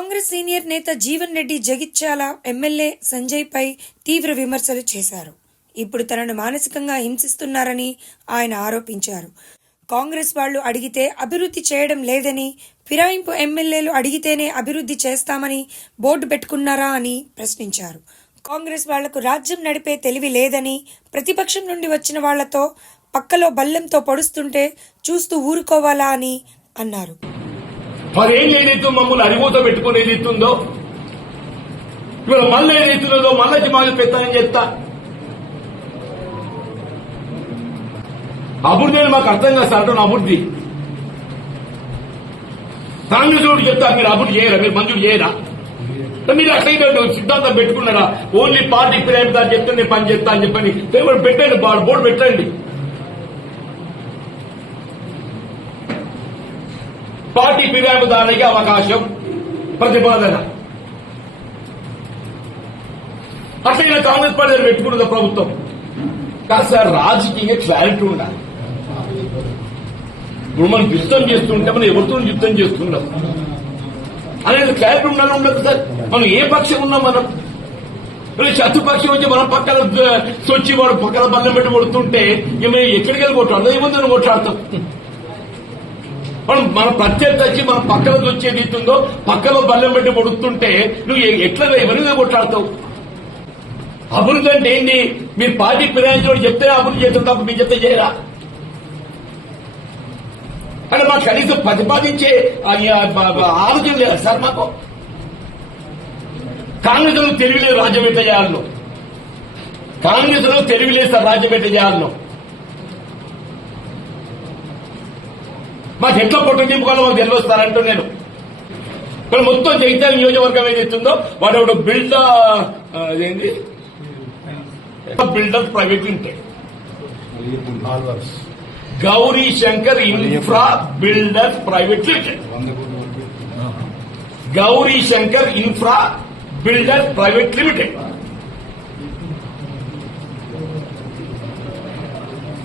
Congress senior నేత Jeevan Reddy Jagtial MLA Sanjay పై తీవ్ర విమర్శలు చేశారు. ఇప్పుడు తనను మానసికంగా హింసిస్తున్నారని ఆయన ఆరోపించారు. కాంగ్రెస్ వాళ్లు అడిగితే అభివృద్ధి చేయడం లేదని, ఫిరాయింపు ఎమ్మెల్యేలు అడిగితేనే అభివృద్ధి చేస్తామని బోర్డు పెట్టుకున్నారా అని ప్రశ్నించారు. కాంగ్రెస్ వాళ్లకు రాజ్యం నడిపే తెలివి లేదని, ప్రతిపక్షం నుండి వచ్చిన వాళ్లతో పక్కలో బల్లెంతో పొడుస్తుంటే చూస్తూ ఊరుకోవాలా అని అన్నారు. మరి ఏం ఏదైతే మమ్మల్ని అరిమూత పెట్టుకుని ఏదైతుందో ఇవాళ మళ్ళీ ఏదైతున్నదో మళ్ళీ మాకు పెత్తనం చెప్తా అభివృద్ధి అని మాకు అర్థం కాదు సార్. అంటున్నా అభివృద్ధి కాంగ్రెస్ రోడ్డు చెప్తా మీరు అభివృద్ధి చేయరా, మీరు మంజూరు చేయరా? మీరు అట్లయితే సిద్ధాంతం పెట్టుకున్నారా? ఓన్లీ పార్టీ ఫిరాయింపు చెప్తే నేను పని చేస్తా అని చెప్పని పేపర్ పెట్టండి, బోర్డు పెట్టండి. పార్టీ ఫిరాయింపుదారునికి అవకాశం, ప్రతిపాదన అట్లయినా కాంగ్రెస్ పార్టీ పెట్టుకున్నది ప్రభుత్వం కాదు సార్. రాజకీయ క్లారిటీ ఉండాలి. ఇప్పుడు మనం యుద్ధం చేస్తుంటే మనం ఎవరితో యుద్ధం చేస్తున్నాం అనేది క్లారిటీ ఉండాలని ఉండదు సార్. మనం ఏ పక్షం ఉన్నాం, మనం చతుపక్షం వచ్చి మనం పక్కన సొచ్చి వాడు పక్కన బల్లం పెట్టి కొడుతుంటే మేము ఎక్కడికి వెళ్ళి కొట్టాడు ఏముందని కొట్లాడతాం. మనం మన ప్రత్యర్థి వచ్చి మనం పక్కన వచ్చేది ఇస్తుందో పక్కలో బల్లెం పెట్టి పొడుస్తుంటే నువ్వు ఎట్లా ఎవరిగా కొట్లాడతావు? అభివృద్ధి అంటే ఏంటి? మీరు పార్టీ ఫిరాయించడం చెప్తే అభివృద్ధి చేస్తాం తప్ప మీరు చెప్తే చేయరా? అంటే మాకు కనీసం ప్రతిపాదించే ఆలోచన లేదు సార్. మాకు కాంగ్రెస్ లో తెలివిలేదు రాజ్యం ఎట్లా చేయాలను, కాంగ్రెస్ లో తెలివిలేదు సార్ రాజ్యం ఎట్లా చేయాలను. మాకు ఎట్లా పొట్టు నింపుకోవాలో మాకు తెలియస్తారంటూ నేను ఇప్పుడు మొత్తం జగిత్యాల నియోజకవర్గం ఏదైతుందో వాడు ఒకటి builder private limited, Gauri Shankar infra builder private limited, Gauri Shankar infra builder private limited.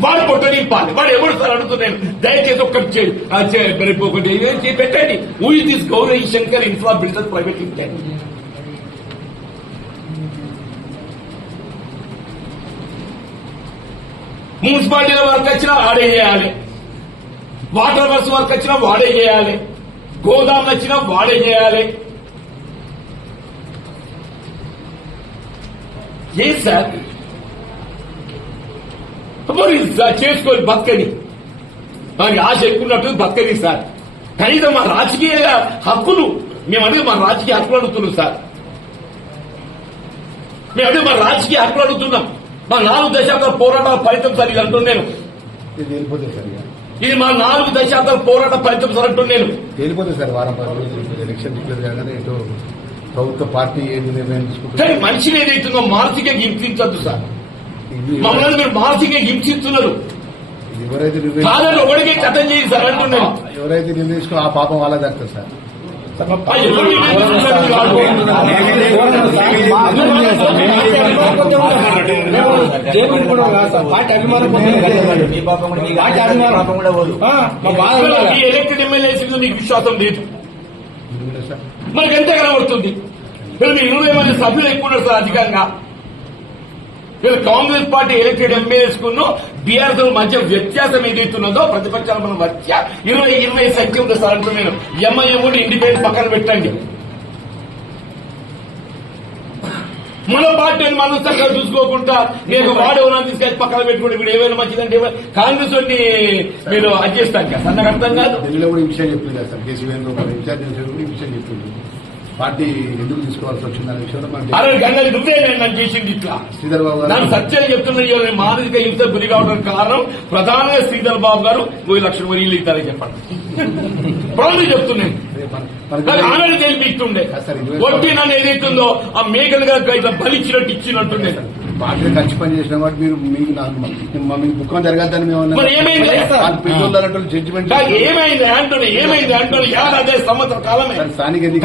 వాడు పొట్టు నింపాలి. వాడు ఎవరు సార్ అడుగుతున్నాను, దయచేసి ఒకటి పెట్టండి. Who is this Gauri Shankar infra builder private limited? మున్సిపాలిటీల వర్క్ వచ్చినా వాడే చేయాలి, వాటర్ వర్క్స్ వర్క్ వచ్చినా వాడే చేయాలి, గోదాములు వచ్చినా వాడే చేయాలి. ఏ సార్ మరి చేసుకోవాలి బతకని, మనకి ఆశ ఎక్కున్నట్టు బతకని సార్. కనీసం మా రాజకీయ హక్కులు మేమదే మా రాజకీయ హక్కులు అడుగుతున్నాం సార్. మేమదే మా రాజకీయ హక్కులు అడుగుతున్నాం. మా 4 దశాబ్దాల పోరాటాల ఫలితం సార్ ఇది అంటున్నాను. ఇది మా 4 దశాబ్దాల పోరాట ఫలితం సార్ అంటున్నాను. తేలిపోతుంది సార్. వారం ఎలక్షన్ డిక్లేర్ చేయగానే ప్రభుత్వ పార్టీ ఏది నిర్ణయం తీసుకుంటుంది. కానీ మనిషిని ఏదైతుందో మానసికంగా హింసించద్దు సార్. మమ్మల్ని మీరు మానసికంగా హింసిస్తున్నారు. కాదని ఒకటికే కథం చేయి సార్ అంటున్నాను. ఎవరైతే నిర్ణయించుకో ఆ పాపం వాళ్ళ దక్కుతుంది సార్. ఎలక్టెడ్ ఎమ్మెల్యేస్ నీకు విశ్వాసం లేదు, మనకు ఎంత కనబడుతుంది? మీరు 20 మంది సభ్యులు ఎక్కువ ఉన్నారు సార్ అధికంగా. కాంగ్రెస్ పార్టీ ఎలక్టెడ్ ఎమ్మెల్యేస్ కును బీఆర్ఎస్ మధ్య వ్యత్యాసం ఏదైతున్నదో ప్రతిపక్షాల మన మధ్య 20 సంఖ్య ఉంది సార్ అంటూ నేను. ఎంఐఎం కూడా ఇండిపెండెంట్ పక్కన పెట్టండి. మన పార్టీని మనం చక్కగా చూసుకోకుండా నేను వాడేవనా తీసుకెళ్ళి పక్కన పెట్టుకుంటే ఇప్పుడు ఏమైనా మంచిదంటే కాంగ్రెస్ వాడిని మీరు అడ్జేస్తాం కదా సార్. నాకు అర్థం కాదు. ఢిల్లీలో కూడా ఈ విషయం చెప్పింది కదా సార్. కేసీఆర్ ఇన్ఛార్జ్ ఈ విషయం చెప్పింది. పార్టీ ఎందుకు తీసుకోవాల్సి వచ్చిందనే విషయంలో అరే గంగలు నువ్వే నన్ను చేసింది ఇట్లా. శ్రీధర్ బాబు గారు నన్ను సత్యం చెప్తున్నా. మానసిక హింస గురి కావడం కారణం ప్రధానంగా శ్రీధర్ బాబు గారు 1 లక్షల వరీలు ఇస్తారని చెప్పండి. ప్రాణులు చెప్తున్నాను. ఆమెను గెలిపిస్తుండే వడ్డీ నన్ను ఏదైతుందో ఆ మేకలుగా ఇట్లా బలిచ్చినట్టు ఇచ్చినట్టుండే. పార్టీ ఖర్చు పని చేసిన వాటి మీరు మీకు ముఖం జరగద్దని మేము ఏమైంది జడ్జిమెంట్ ఏమైంది అంటున్నా 50 సంవత్సరాల కాలమే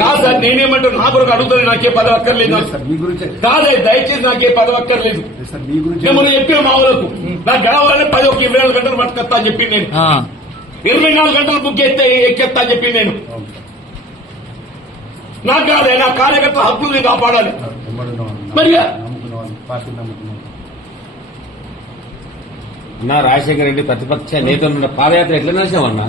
కాదు సార్. నేనేమంటాను, నా కొరకు అడుగుతాను, నాకే పదవి అక్కర్లేదు సార్. మీ గురించి కాదే, దయచేసి నాకే పదవి అక్కర్లేదు. సార్ మీ గురించి నేను చెప్పిన మా ఊరకు నాకు కావాలని 24 గంటలు పట్టుకొస్తా అని చెప్పి నేను 24 గంటలు బుక్ ఎక్కేస్తా అని చెప్పి నేను నాకు కాదే, నా కార్యకర్త హక్కులు నేను కాపాడాలి. వెంబడున్న మరి నమ్ముకున్న వాళ్ళు, పార్టీ నమ్ముకున్న వాళ్ళు. అన్నా రాజశేఖర రెడ్డి ప్రతిపక్ష నేతలు పాదయాత్ర ఎట్లా నడిచామన్నా?